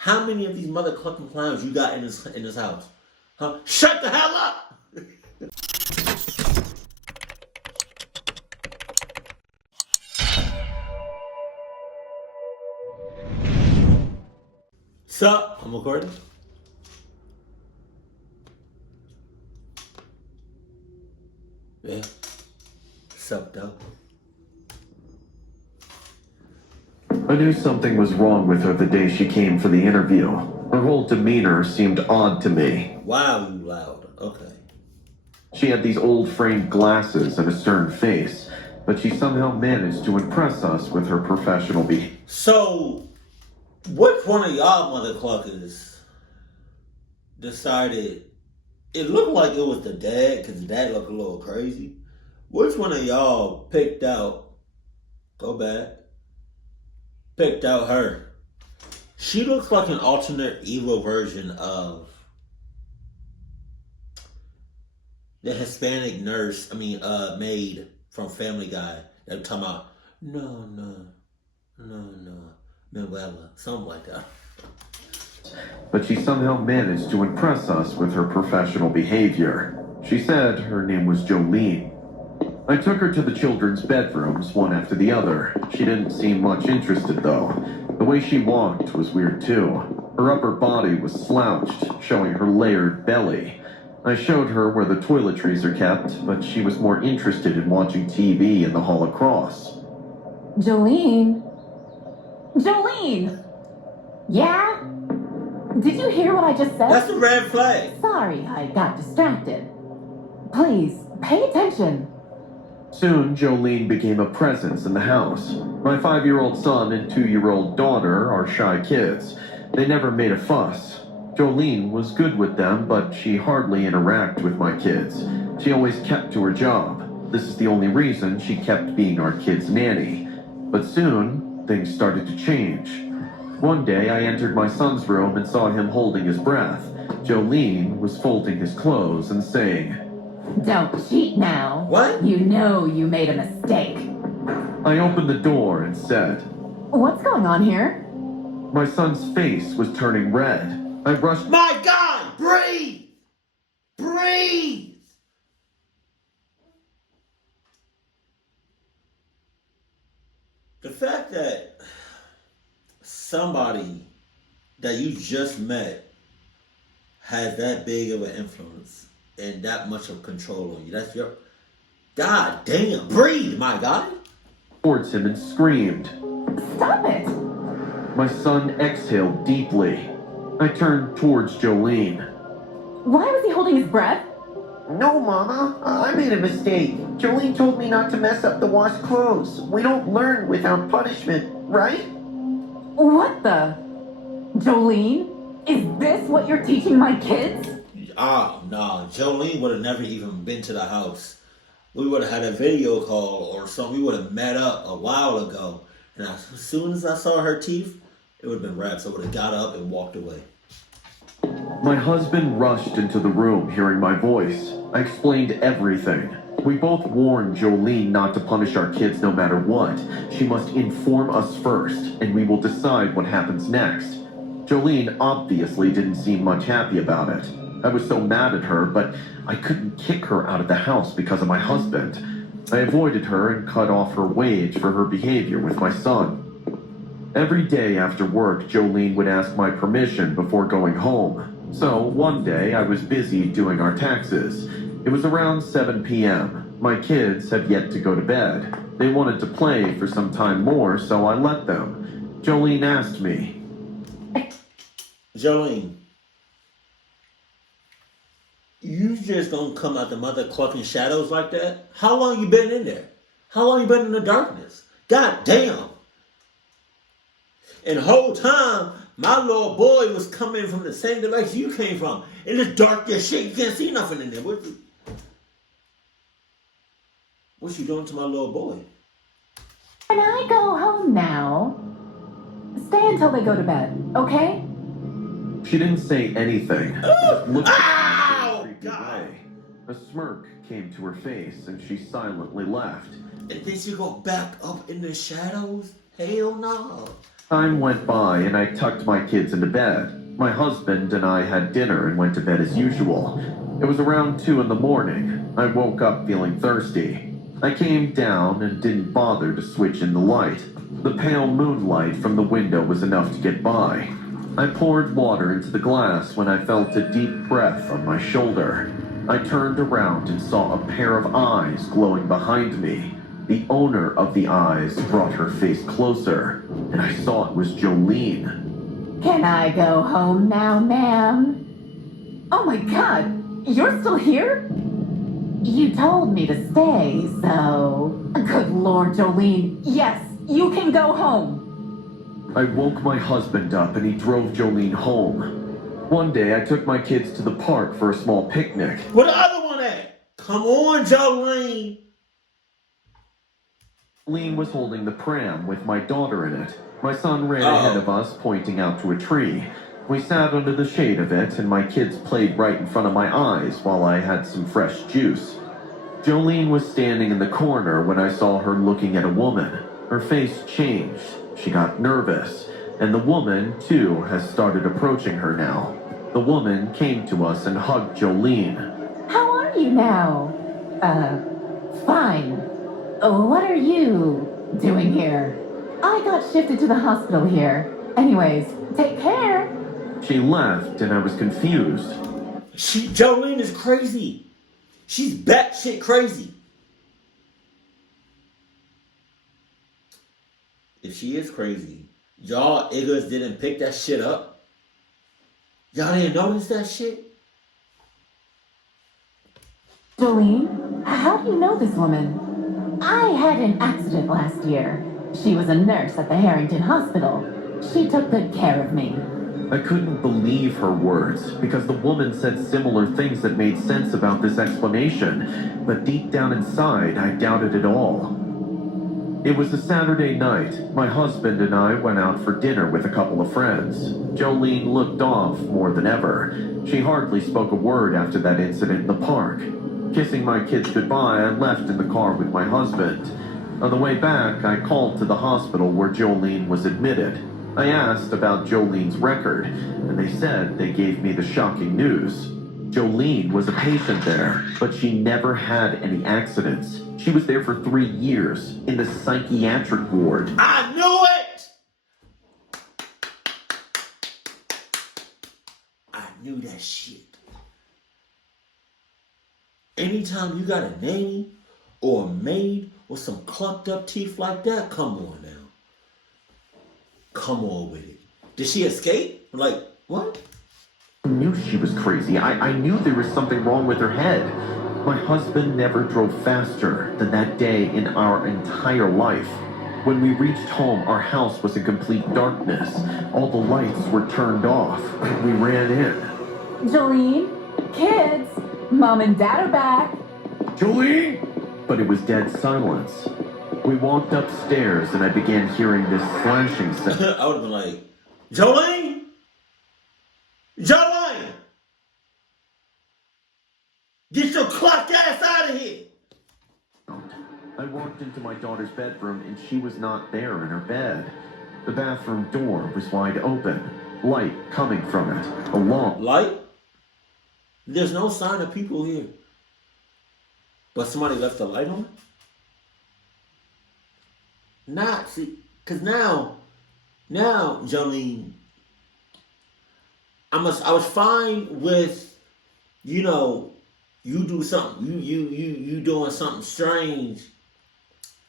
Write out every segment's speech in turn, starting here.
How many of these mother clucking clowns you got in this house? Huh? Shut the hell up! Sup? I'm recording. Yeah. Sup, though? I knew something was wrong with her the day she came for the interview. Her whole demeanor seemed odd to me. Wow, you loud. Okay. She had these old framed glasses and a stern face, but she somehow managed to impress us with her professional behavior. So, which one of y'all mother cluckers decided it looked like it was the dad, because the dad looked a little crazy? Which one of y'all picked out, picked out her? She looks like an alternate evil version of the Hispanic maid from Family Guy. They're talking about, no, Manuela, something like that. But she somehow managed to impress us with her professional behavior. She said her name was Jolene. I took her to the children's bedrooms, one after the other. She didn't seem much interested, though. The way she walked was weird, too. Her upper body was slouched, showing her layered belly. I showed her where the toiletries are kept, but she was more interested in watching TV in the hall across. Jolene? Jolene! Yeah? Did you hear what I just said? That's a red flag. Sorry, I got distracted. Please, pay attention. Soon, Jolene became a presence in the house. My 5-year-old son and 2-year-old daughter are shy kids. They never made a fuss. Jolene was good with them, but she hardly interacted with my kids. She always kept to her job. This is the only reason she kept being our kids' nanny. But soon, things started to change. One day, I entered my son's room and saw him holding his breath. Jolene was folding his clothes and saying, Don't cheat now. What? You know you made a mistake. I opened the door and said, What's going on here? my son's face was turning red. I rushed. My God! Breathe! Breathe! The fact that somebody that you just met has that big of an influence and that much of control on you, that's your... God damn! Breathe, my guy! Towards him and screamed. Stop it! My son exhaled deeply. I turned towards Jolene. Why was he holding his breath? No, Mama. I made a mistake. Jolene told me not to mess up the washed clothes. We don't learn without punishment, right? What the? Jolene? Is this what you're teaching my kids? No. Jolene would have never even been to the house. We would have had a video call or something. We would have met up a while ago. And as soon as I saw her teeth, it would have been wraps. I would have got up and walked away. My husband rushed into the room, hearing my voice. I explained everything. We both warned Jolene not to punish our kids no matter what. She must inform us first, and we will decide what happens next. Jolene obviously didn't seem much happy about it. I was so mad at her, but I couldn't kick her out of the house because of my husband. I avoided her and cut off her wage for her behavior with my son. Every day after work, Jolene would ask my permission before going home. So one day, I was busy doing our taxes. It was around 7 p.m. My kids have yet to go to bed. They wanted to play for some time more, so I let them. Jolene asked me, Jolene, you just gonna come out the mother clucking shadows like that? How long you been in there? How long you been in the darkness? God damn! And the whole time, my little boy was coming from the same direction you came from. And it's dark as shit. You can't see nothing in there. What you doing to my little boy? Can I go home now? Stay until they go to bed, okay? she didn't say anything. Just looked Ow! at me in a creepy God. way. A smirk came to her face and she silently left. And then she go back up in the shadows? Hell no. Time went by and I tucked my kids into bed. My husband and I had dinner and went to bed as usual. It was around 2 in the morning. I woke up feeling thirsty. I came down and didn't bother to switch in the light. The pale moonlight from the window was enough to get by. I poured water into the glass when I felt a deep breath on my shoulder. I turned around and saw a pair of eyes glowing behind me. The owner of the eyes brought her face closer, and I saw it was Jolene. Can I go home now, ma'am? Oh my god, you're still here? You told me to stay, so... Good Lord, Jolene. Yes, you can go home. I woke my husband up and he drove Jolene home. One day I took my kids to the park for a small picnic. Where the other one at? Come on, Jolene. Jolene was holding the pram with my daughter in it. My son ran ahead of us, pointing out to a tree. We sat under the shade of it, and my kids played right in front of my eyes while I had some fresh juice. Jolene was standing in the corner when I saw her looking at a woman. Her face changed. She got nervous, and the woman, too, has started approaching her now. The woman came to us and hugged Jolene. How are you now? Fine. What are you doing here? I got shifted to the hospital here. Anyways, take care. She left, and I was confused. Jolene is crazy. She's batshit crazy. If she is crazy, y'all iggas didn't pick that shit up. Y'all didn't notice that shit? Jolene, how do you know this woman? I had an accident last year. She was a nurse at the Harrington Hospital. She took good care of me. I couldn't believe her words, because the woman said similar things that made sense about this explanation, but deep down inside, I doubted it all. It was a Saturday night. My husband and I went out for dinner with a couple of friends. Jolene looked off more than ever. She hardly spoke a word after that incident in the park. Kissing my kids goodbye, I left in the car with my husband. On the way back, I called to the hospital where Jolene was admitted. I asked about Jolene's record, and they said they gave me the shocking news. Jolene was a patient there, but she never had any accidents. She was there for 3 years, in the psychiatric ward. I knew it! I knew that shit. Anytime you got a nanny or a maid with some clucked up teeth like that, come on now. Come on with it. Did she escape? Like, what? I knew she was crazy. I knew there was something wrong with her head. My husband never drove faster than that day in our entire life. When we reached home, our house was in complete darkness. All the lights were turned off. We ran in. Jolene, kids, Mom and Dad are back. Jolene! But it was dead silence. We walked upstairs and I began hearing this slashing sound. I would have been like, Jolene! Jolene! Get your clock ass out of here! I walked into my daughter's bedroom and she was not there in her bed. The bathroom door was wide open, light coming from it. A long Light? There's no sign of people here. But somebody left the light on? Not, see, because now, Jolene, I was fine with, you do something, you doing something strange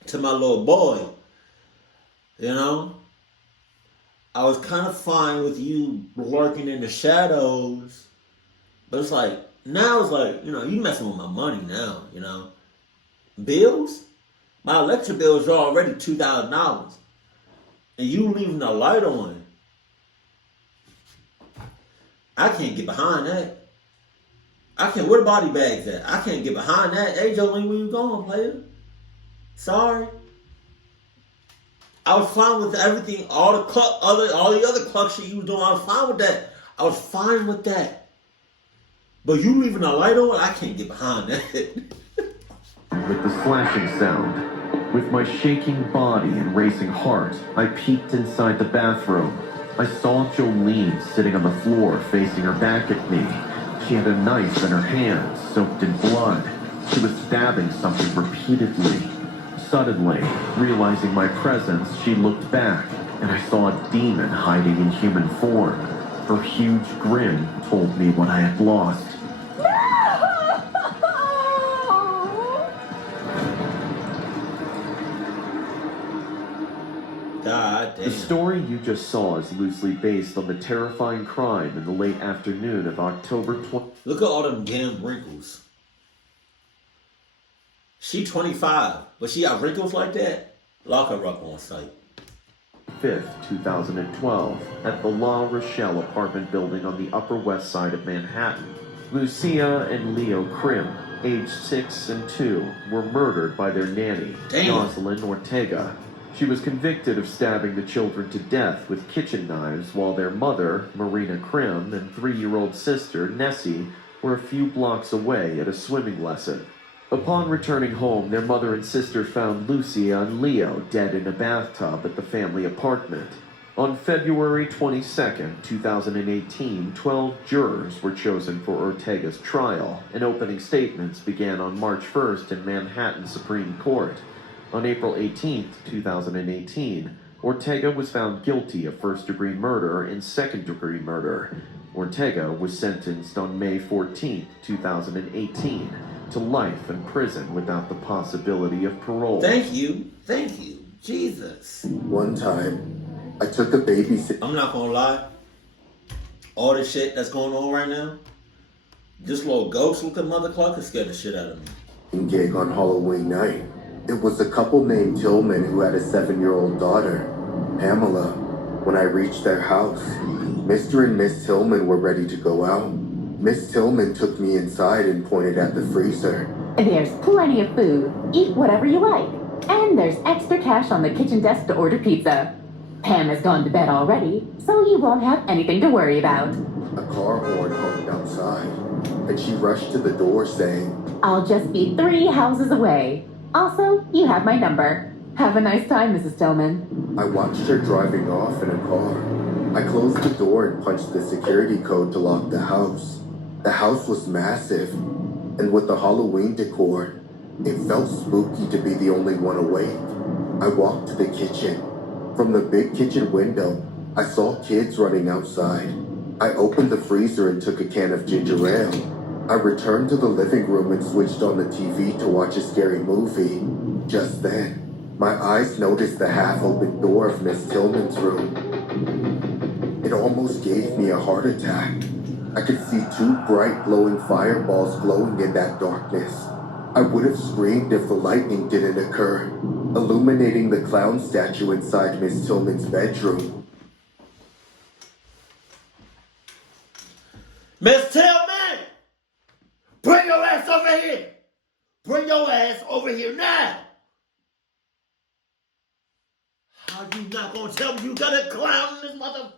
to my little boy, I was kind of fine with you lurking in the shadows, but it's like, now it's like, you messing with my money now, Bills? My electric bills are already $2,000. And you leaving the light on. I can't get behind that. Where the body bags at? I can't get behind that. Hey, Jolene, where you going, player? Sorry. I was fine with everything, all the other cluck shit you was doing. I was fine with that. I was fine with that. But you leaving the light on, I can't get behind that. with the slashing sound. With my shaking body and racing heart, I peeked inside the bathroom. I saw Jolene sitting on the floor facing her back at me. She had a knife in her hand, soaked in blood. She was stabbing something repeatedly. Suddenly, realizing my presence, she looked back, and I saw a demon hiding in human form. Her huge grin told me what I had lost. God damn. The story you just saw is loosely based on the terrifying crime in the late afternoon of October 20th. Look at all them damn wrinkles. She 25, but she got wrinkles like that? Lock her up on site. 5th, 2012, at the La Rochelle apartment building on the Upper West Side of Manhattan. Lucia and Leo Krim, aged 6 and 2, were murdered by their nanny, Jocelyn Ortega. She was convicted of stabbing the children to death with kitchen knives while their mother, Marina Krim, and 3-year-old sister, Nessie, were a few blocks away at a swimming lesson. Upon returning home, their mother and sister found Lucia and Leo dead in a bathtub at the family apartment. On February 22, 2018, 12 jurors were chosen for Ortega's trial, and opening statements began on March 1st in Manhattan Supreme Court. On April 18, 2018, Ortega was found guilty of first-degree murder and second-degree murder. Ortega was sentenced on May 14, 2018, to life in prison without the possibility of parole. Thank you. Jesus. One time, I took a babysit. I'm not gonna lie. All the shit that's going on right now, this little ghost-looking mother clucker scared the shit out of me. Gig on Halloween night. It was a couple named Tillman who had a 7-year-old daughter, Pamela. When I reached their house, Mr. and Miss Tillman were ready to go out. Miss Tillman took me inside and pointed at the freezer. There's plenty of food. Eat whatever you like. And there's extra cash on the kitchen desk to order pizza. Pam has gone to bed already, so you won't have anything to worry about. A car horn honked outside, and she rushed to the door saying, I'll just be 3 houses away. Also, you have my number. Have a nice time, Mrs. Tillman. I watched her driving off in a car. I closed the door and punched the security code to lock the house. The house was massive, and with the Halloween decor, it felt spooky to be the only one awake. I walked to the kitchen. From the big kitchen window, I saw kids running outside. I opened the freezer and took a can of ginger ale. I returned to the living room and switched on the TV to watch a scary movie. Just then, my eyes noticed the half-open door of Miss Tillman's room. It almost gave me a heart attack. I could see 2 bright glowing fireballs glowing in that darkness. I would have screamed if the lightning didn't occur, illuminating the clown statue inside Miss Tillman's bedroom. Miss Tillman! Bring your ass over here! Bring your ass over here now! How you not gonna tell me you got a clown in this mother?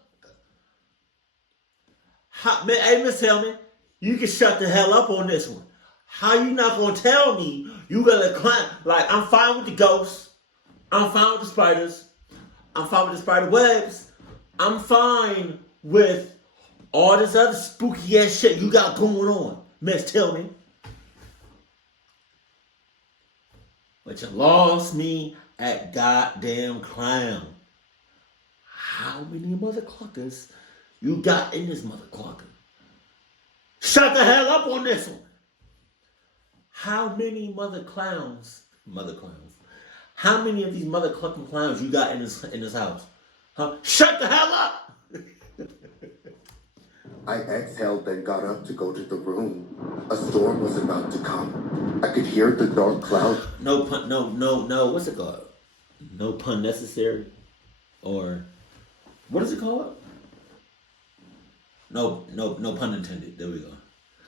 Hey, Miss Tillman, you can shut the hell up on this one. How you not gonna tell me you got a clown? Like, I'm fine with the ghosts. I'm fine with the spiders. I'm fine with the spider webs. I'm fine with all this other spooky ass shit you got going on, Miss Tillman. But you lost me at goddamn clown. How many mother cluckers you got in this mother clucker? Shut the hell up on this one. How many mother clowns, how many of these mother clucking clowns you got in this house? Huh? Shut the hell up! I exhaled, then got up to go to the room. A storm was about to come. I could hear the dark clouds. No pun, what's it called? No pun necessary? Or, what is it called? No pun intended. There we go.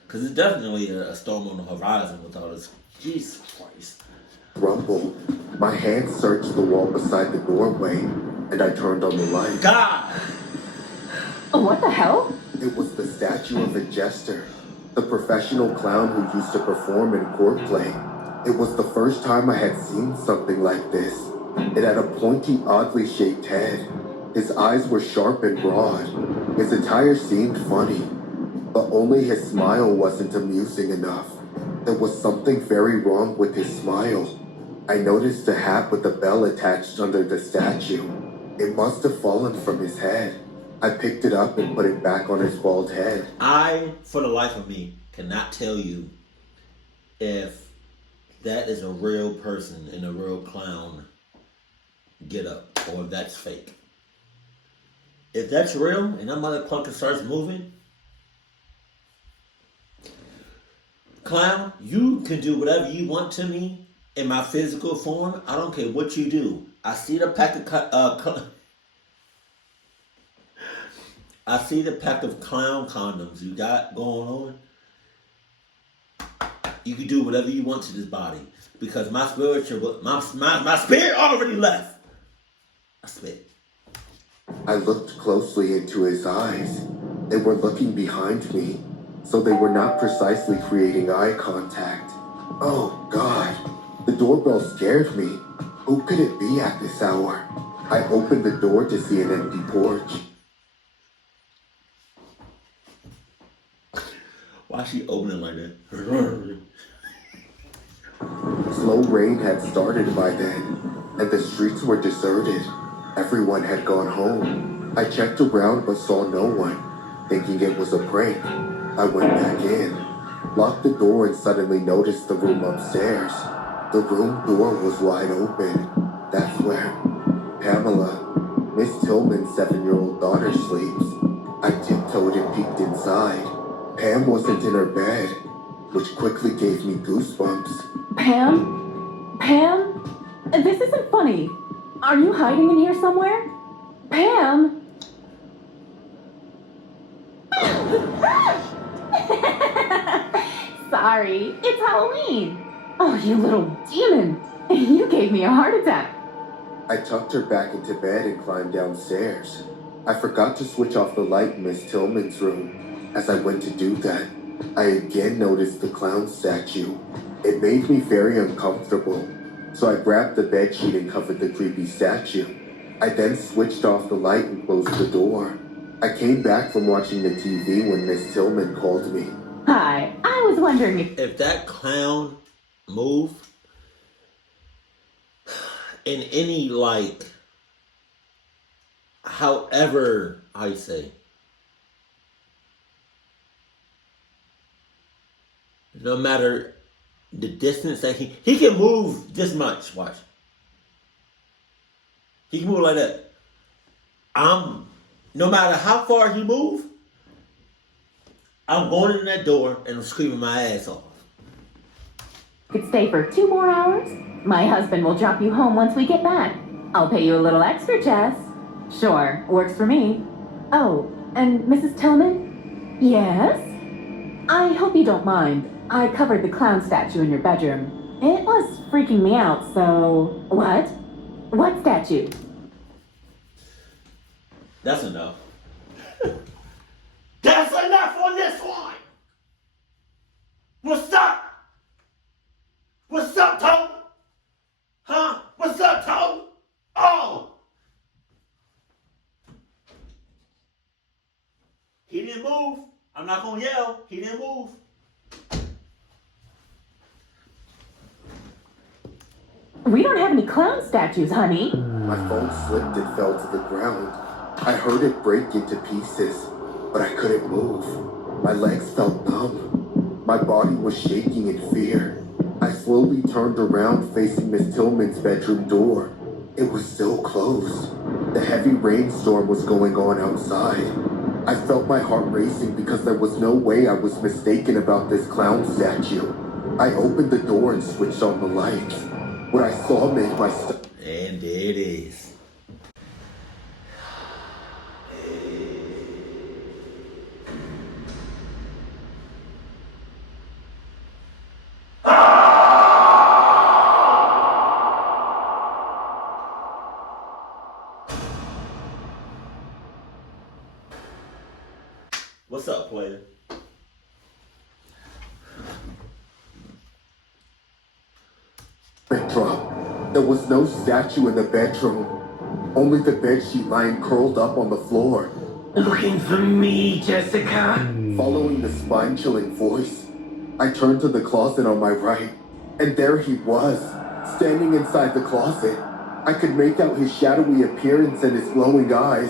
Because it's definitely a storm on the horizon with all this. Jesus Christ. Rumble. My hand searched the wall beside the doorway, and I turned on the light. God! What the hell? It was the statue of a jester, the professional clown who used to perform in court play. It was the first time I had seen something like this. It had a pointy, oddly shaped head. His eyes were sharp and broad. His attire seemed funny, but only his smile wasn't amusing enough. There was something very wrong with his smile. I noticed a hat with a bell attached under the statue. It must have fallen from his head. I picked it up and put it back on his bald head. I, for the life of me, cannot tell you if that is a real person in a real clown get up or if that's fake. If that's real and that motherfucker starts moving, clown, you can do whatever you want to me in my physical form. I don't care what you do. I see the pack of I see the pack of clown condoms you got going on. You can do whatever you want to this body because my spirit already left. I spit. I looked closely into his eyes. They were looking behind me, so they were not precisely creating eye contact. Oh, God. The doorbell scared me. Who could it be at this hour? I opened the door to see an empty porch. Why is she opening like that? Slow rain had started by then, and the streets were deserted. Everyone had gone home. I checked around but saw no one. Thinking it was a prank, I went back in, locked the door, and suddenly noticed the room upstairs. The room door was wide open. That's where Pamela, Miss Tillman's 7-year-old daughter, sleeps. I tiptoed and peeked inside. Pam wasn't in her bed, which quickly gave me goosebumps. Pam? Pam? This isn't funny. Are you hiding in here somewhere? Pam? Sorry, it's Halloween. Oh, you little demon. You gave me a heart attack. I tucked her back into bed and climbed downstairs. I forgot to switch off the light in Miss Tillman's room. As I went to do that, I again noticed the clown statue. It made me very uncomfortable, so I grabbed the bedsheet and covered the creepy statue. I then switched off the light and closed the door. I came back from watching the TV when Miss Tillman called me. Hi, I was wondering If that clown move in any however I say, no matter the distance that he can move this much. Watch, he can move like that. No matter how far he move, I'm going in that door and I'm screaming my ass off. could stay for 2 more hours. My husband will drop you home once we get back. I'll pay you a little extra, Jess. Sure, works for me. Oh, and Mrs. Tillman? Yes? I hope you don't mind. I covered the clown statue in your bedroom. It was freaking me out, so... What? What statue? That's enough. That's enough on this one! What's up? What's up, Toad? Huh? What's up, Toad? Oh! He didn't move. I'm not gonna yell. He didn't move. We don't have any clown statues, honey. My phone slipped and fell to the ground. I heard it break into pieces, but I couldn't move. My legs felt numb. My body was shaking in fear. I slowly turned around facing Miss Tillman's bedroom door. It was still closed. The heavy rainstorm was going on outside. I felt my heart racing because there was no way I was mistaken about this clown statue. I opened the door and switched on the lights. What I saw made my stomach. And there it is. What's up, player? There was no statue in the bedroom, only the bedsheet lying curled up on the floor. Looking for me, Jessica? Following the spine-chilling voice, I turned to the closet on my right, and there he was, standing inside the closet. I could make out his shadowy appearance and his glowing eyes,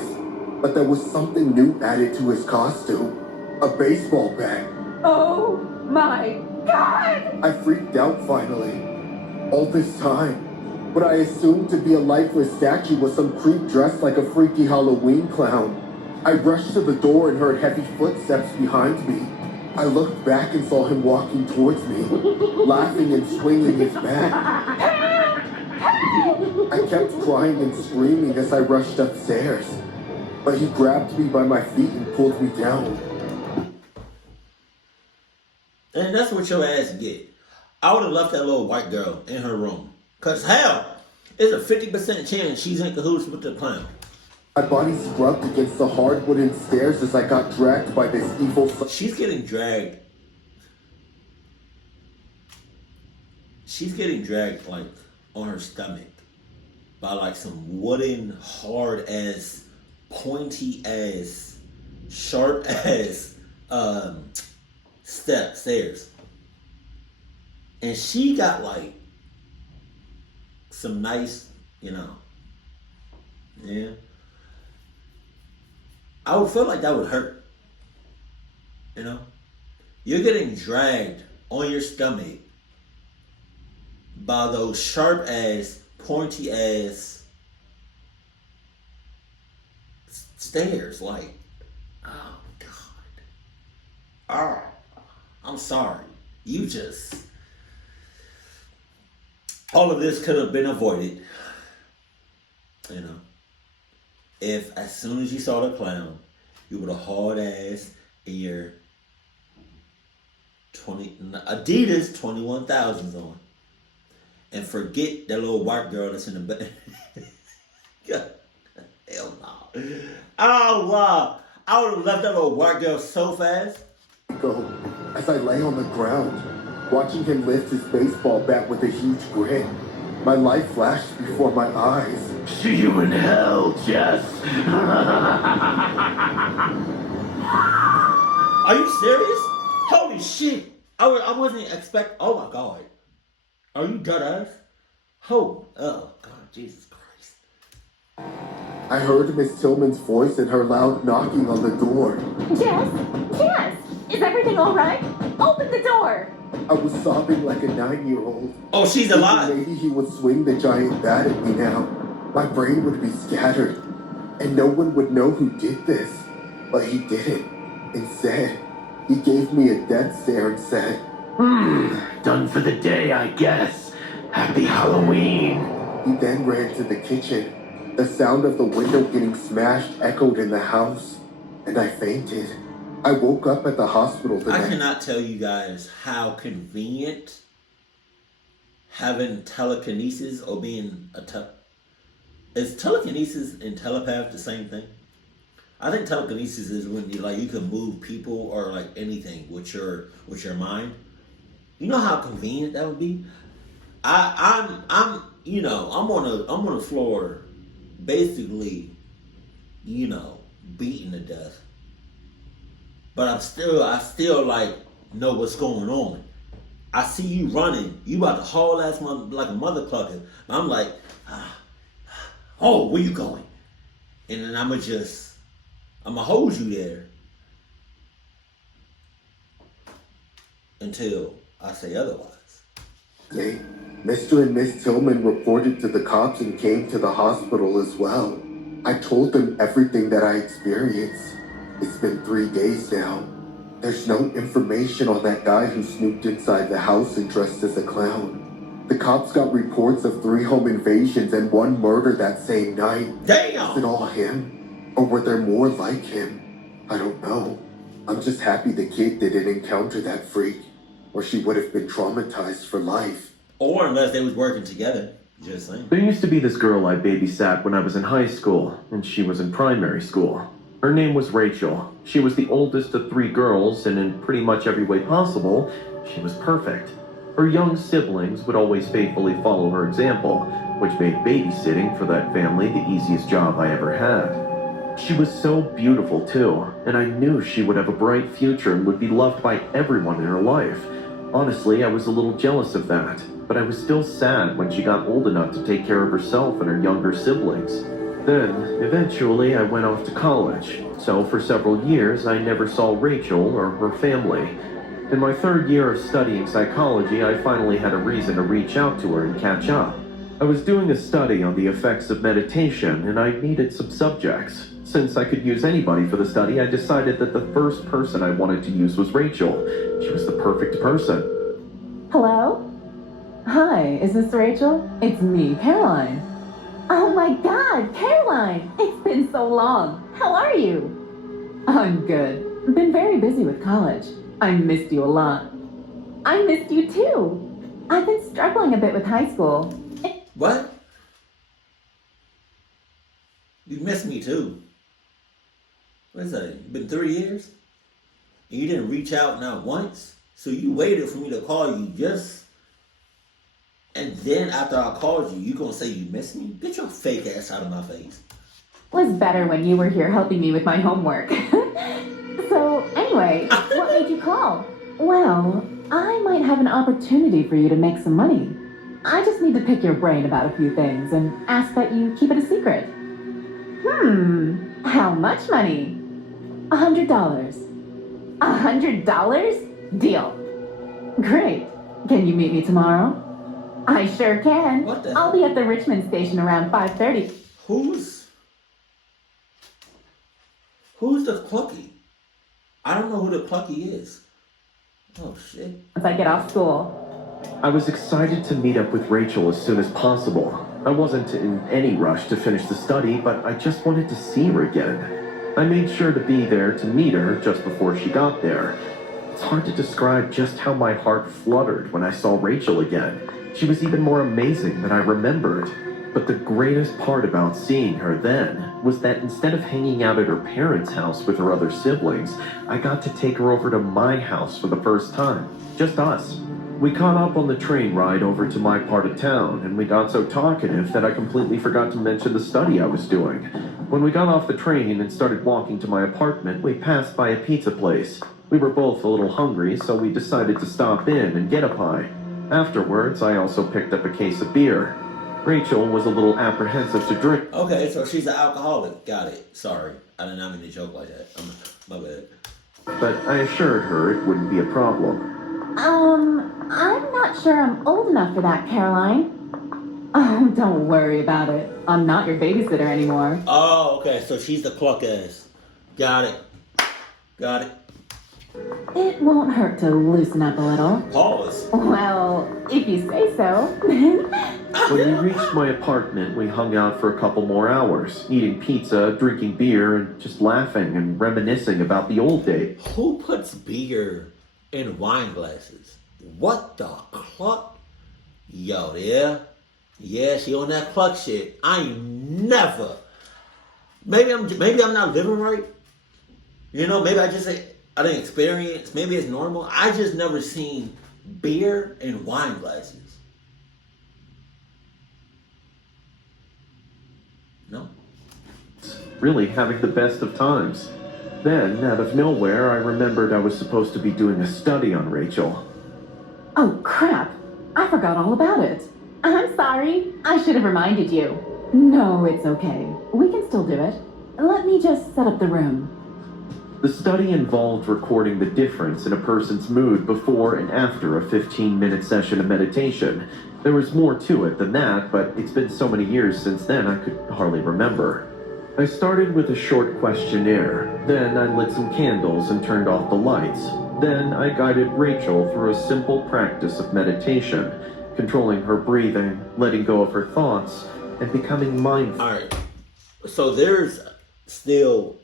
but there was something new added to his costume. A baseball bat. Oh my God! I freaked out finally. All this time, what I assumed to be a lifeless statue was some creep dressed like a freaky Halloween clown. I rushed to the door and heard heavy footsteps behind me. I looked back and saw him walking towards me, laughing and swinging his bat. I kept crying and screaming as I rushed upstairs, but he grabbed me by my feet and pulled me down. And that's what your ass get. I would have left that little white girl in her room. Cause hell, it's a 50% chance she's in cahoots with the clown. My body scrubbed against the hard wooden stairs as I got dragged by this evil... She's getting dragged. She's getting dragged like on her stomach by like some wooden, hard ass, pointy ass, sharp ass stairs. And she got like some nice, yeah. I would feel like that would hurt. You're getting dragged on your stomach by those sharp ass, pointy ass stairs. Like, oh God. Oh, I'm sorry. All of this could have been avoided. If as soon as you saw the clown, you would have hauled ass in your Adidas 21,000s on. And forget that little white girl that's in the bed. Hell no. Oh wow. I would have left that little white girl so fast. Go as I lay on the ground, watching him lift his baseball bat with a huge grin. My life flashed before my eyes. See you in hell, Jess. Are you serious? Holy shit. I wasn't expect. Oh my God. Are you dead ass? Oh God, Jesus Christ. I heard Miss Tillman's voice and her loud knocking on the door. Jess, is everything all right? Open the door. I was sobbing like a 9-year-old. Oh, she's alive. Maybe he would swing the giant bat at me now. My brain would be scattered, and no one would know who did this. But he didn't. Instead, he gave me a death stare and said, Done for the day, I guess. Happy Halloween. He then ran to the kitchen. The sound of the window getting smashed echoed in the house, and I fainted. I woke up at the hospital the I next... cannot tell you guys how convenient having telekinesis or being is telekinesis and telepath the same thing? I think telekinesis is when you can move people or like anything with your mind. You know how convenient that would be? I'm on the floor basically, beaten to death. But I still like know what's going on. I see you running. You about to haul ass like a mother clucker. And I'm like, where you going? And then I'ma hold you there until I say otherwise. Okay. Mr. and Miss Tillman reported to the cops and came to the hospital as well. I told them everything that I experienced. It's been 3 days now. There's no information on that guy who snooped inside the house and dressed as a clown. The cops got reports of 3 home invasions and 1 murder that same night. Damn! Is it all him? Or were there more like him? I don't know. I'm just happy the kid didn't encounter that freak, or she would have been traumatized for life. Or unless they was working together. Just saying. There used to be this girl I babysat when I was in high school, and she was in primary school. Her name was Rachel. She was the oldest of 3 girls, and in pretty much every way possible, she was perfect. Her young siblings would always faithfully follow her example, which made babysitting for that family the easiest job I ever had. She was so beautiful too, and I knew she would have a bright future and would be loved by everyone in her life. Honestly, I was a little jealous of that, but I was still sad when she got old enough to take care of herself and her younger siblings. Then, eventually, I went off to college, so for several years I never saw Rachel or her family. In my third year of studying psychology, I finally had a reason to reach out to her and catch up. I was doing a study on the effects of meditation, and I needed some subjects. Since I could use anybody for the study, I decided that the first person I wanted to use was Rachel. She was the perfect person. Hello? Hi, is this Rachel? It's me, Caroline. Oh my God, Caroline! It's been so long. How are you? I'm good. Been very busy with college. I missed you a lot. I missed you too. I've been struggling a bit with high school. What? You missed me too. What is that? It's been 3 years? And you didn't reach out not once? So you waited for me to call you just... And then after I called you, you gonna say you missed me? Get your fake ass out of my face. Was better when you were here helping me with my homework. So, anyway, what made you call? Well, I might have an opportunity for you to make some money. I just need to pick your brain about a few things and ask that you keep it a secret. How much money? $100. $100? Deal. Great. Can you meet me tomorrow? I sure can. What the I'll be at the Richmond station around 5:30. Who's the Clucky? I don't know who the Clucky is. Oh shit. Once I get off school. I was excited to meet up with Rachel as soon as possible. I wasn't in any rush to finish the study, but I just wanted to see her again. I made sure to be there to meet her just before she got there. It's hard to describe just how my heart fluttered when I saw Rachel again. She was even more amazing than I remembered. But the greatest part about seeing her then was that instead of hanging out at her parents' house with her other siblings, I got to take her over to my house for the first time. Just us. We caught up on the train ride over to my part of town, and we got so talkative that I completely forgot to mention the study I was doing. When we got off the train and started walking to my apartment, we passed by a pizza place. We were both a little hungry, so we decided to stop in and get a pie. Afterwards, I also picked up a case of beer. Rachel was a little apprehensive to drink. Okay, so she's an alcoholic. Got it. Sorry. I did not mean to joke like that. My bad. But I assured her it wouldn't be a problem. I'm not sure I'm old enough for that, Caroline. Oh, don't worry about it. I'm not your babysitter anymore. Oh, okay. So she's the cluck ass. Got it. Got it. It won't hurt to loosen up a little. Pause. Well, if you say so. When we reached my apartment, we hung out for a couple more hours, eating pizza, drinking beer, and just laughing and reminiscing about the old days. Who puts beer in wine glasses? What the cluck? Yo, yeah? Yeah, she on that cluck shit. I ain't never. Maybe I'm not living right. You know, maybe I didn't experience. Maybe it's normal. I just never seen beer in wine glasses. No. Really having the best of times. Then, out of nowhere, I remembered I was supposed to be doing a study on Rachel. Oh, crap. I forgot all about it. I'm sorry. I should have reminded you. No, it's okay. We can still do it. Let me just set up the room. The study involved recording the difference in a person's mood before and after a 15-minute session of meditation. There was more to it than that, but it's been so many years since then I could hardly remember. I started with a short questionnaire. Then I lit some candles and turned off the lights. Then I guided Rachel through a simple practice of meditation, controlling her breathing, letting go of her thoughts, and becoming mindful. Alright. So there's still...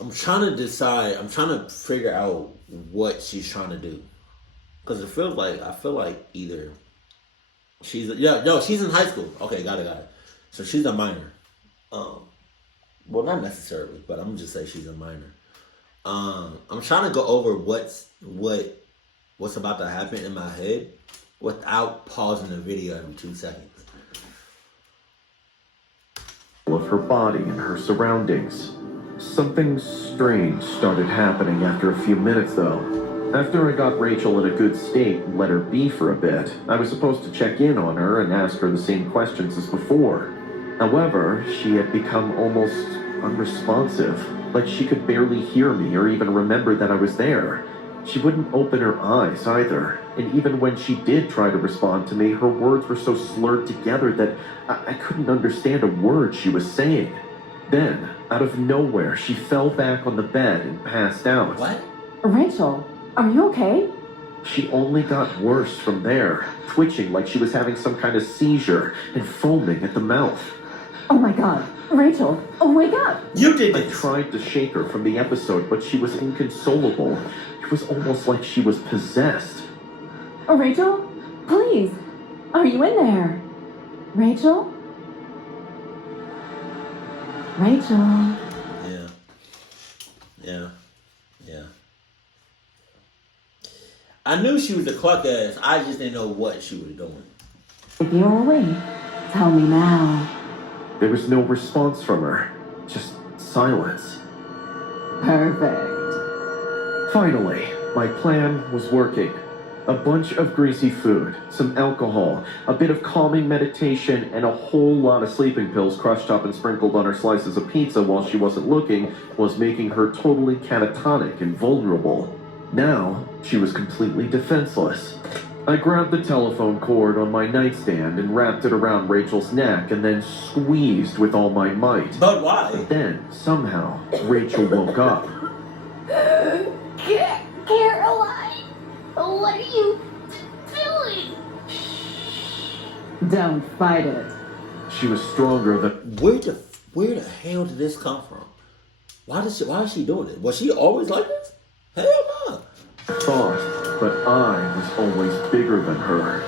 I'm trying to figure out what she's trying to do. Because I feel like either she's in high school. Okay, got it. So she's a minor. Well, not necessarily, but I'm gonna just say she's a minor. I'm trying to go over what what's about to happen in my head without pausing the video every 2 seconds. Of her body and her surroundings. Something strange started happening after a few minutes, though. After I got Rachel in a good state and let her be for a bit, I was supposed to check in on her and ask her the same questions as before. However, she had become almost unresponsive, like she could barely hear me or even remember that I was there. She wouldn't open her eyes either, and even when she did try to respond to me, her words were so slurred together that I couldn't understand a word she was saying. Then, out of nowhere, she fell back on the bed and passed out. What? Rachel, are you okay? She only got worse from there, twitching like she was having some kind of seizure and foaming at the mouth. Oh my God. Rachel, wake up. You did I this. tried to shake her from the episode, but she was inconsolable. It was almost like she was possessed. Rachel, please. Are you in there? Rachel? Rachel. Yeah. Yeah. Yeah. I knew she was a cluck ass. I just didn't know what she was doing. If you're awake, tell me now. There was no response from her, just silence. Perfect. Finally, my plan was working. A bunch of greasy food, some alcohol, a bit of calming meditation, and a whole lot of sleeping pills crushed up and sprinkled on her slices of pizza while she wasn't looking was making her totally catatonic and vulnerable. Now, she was completely defenseless. I grabbed the telephone cord on my nightstand and wrapped it around Rachel's neck and then squeezed with all my might. But why? Then, somehow, Rachel woke up. Caroline, what are you doing? Don't fight it. She was stronger than... Where the hell did this come from? Why is she doing it? Was she always like this? Hell no. thought, but I was always bigger than her.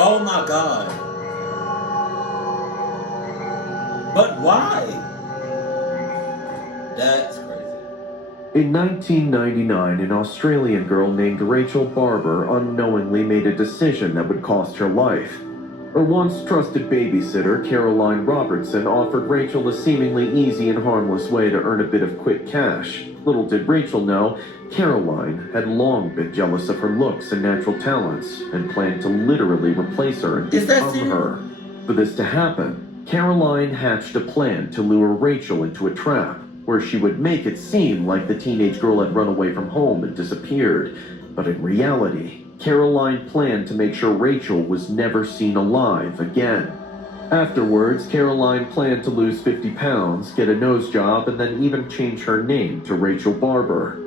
Oh my God. But why? That's crazy. In 1999, an Australian girl named Rachel Barber unknowingly made a decision that would cost her life. Her once trusted babysitter, Caroline Robertson, offered Rachel a seemingly easy and harmless way to earn a bit of quick cash. Little did Rachel know, Caroline had long been jealous of her looks and natural talents, and planned to literally replace her and Is that become serious? her. For this to happen, Caroline hatched a plan to lure Rachel into a trap, where she would make it seem like the teenage girl had run away from home and disappeared. But in reality, Caroline planned to make sure Rachel was never seen alive again. Afterwards, Caroline planned to lose 50 pounds, get a nose job, and then even change her name to Rachel Barber.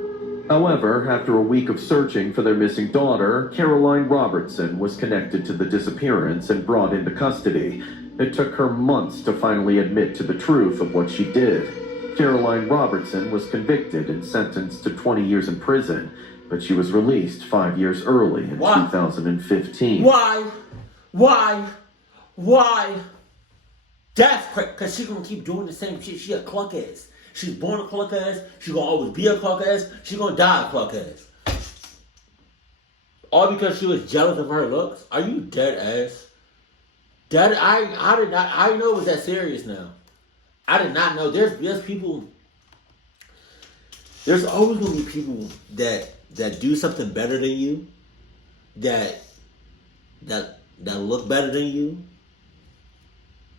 However, after a week of searching for their missing daughter, Caroline Robertson was connected to the disappearance and brought into custody. It took her months to finally admit to the truth of what she did. Caroline Robertson was convicted and sentenced to 20 years in prison, but she was released 5 years early in Why? 2015. Why? That's crazy, because she's going to keep doing the same shit. She a cluck ass. She's born a cluck ass. She's going to always be a cluck ass. She's going to die a cluck ass. All because she was jealous of her looks? Are you dead ass? I did not, I know it was that serious now. I did not know. There's people, there's always going to be people that do something better than you, that look better than you.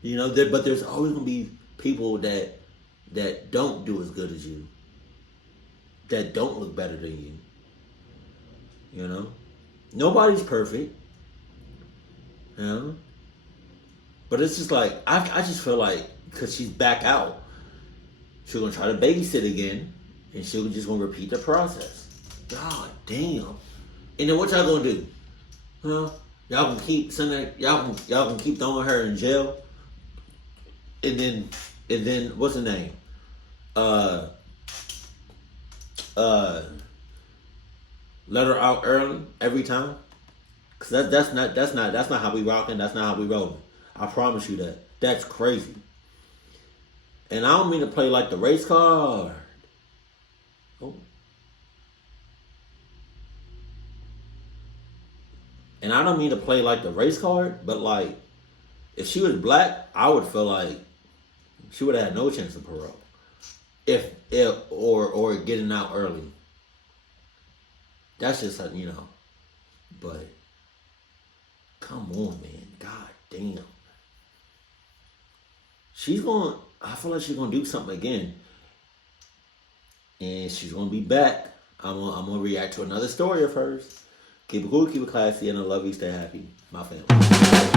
You know, but there's always going to be people that don't do as good as you, that don't look better than you. You know? Nobody's perfect. You know? But it's just like, I just feel like, because she's back out, she's going to try to babysit again, and she's just going to repeat the process. God damn. And then what y'all going to do? Huh? Y'all can keep sending, y'all can keep throwing her in jail? And then what's her name? Let her out early every time. Cause that's not how we rocking. That's not how we rolling. I promise you that. That's crazy. And I don't mean to play like the race card. Oh. And I don't mean to play like the race card, but like, if she was black, I would feel like she would have had no chance of parole. Or getting out early. That's just like, but come on, man. God damn. I feel like she's gonna do something again. And she's gonna be back. I'm gonna react to another story of hers. Keep it cool, keep it classy, and I love you. Stay happy. My family.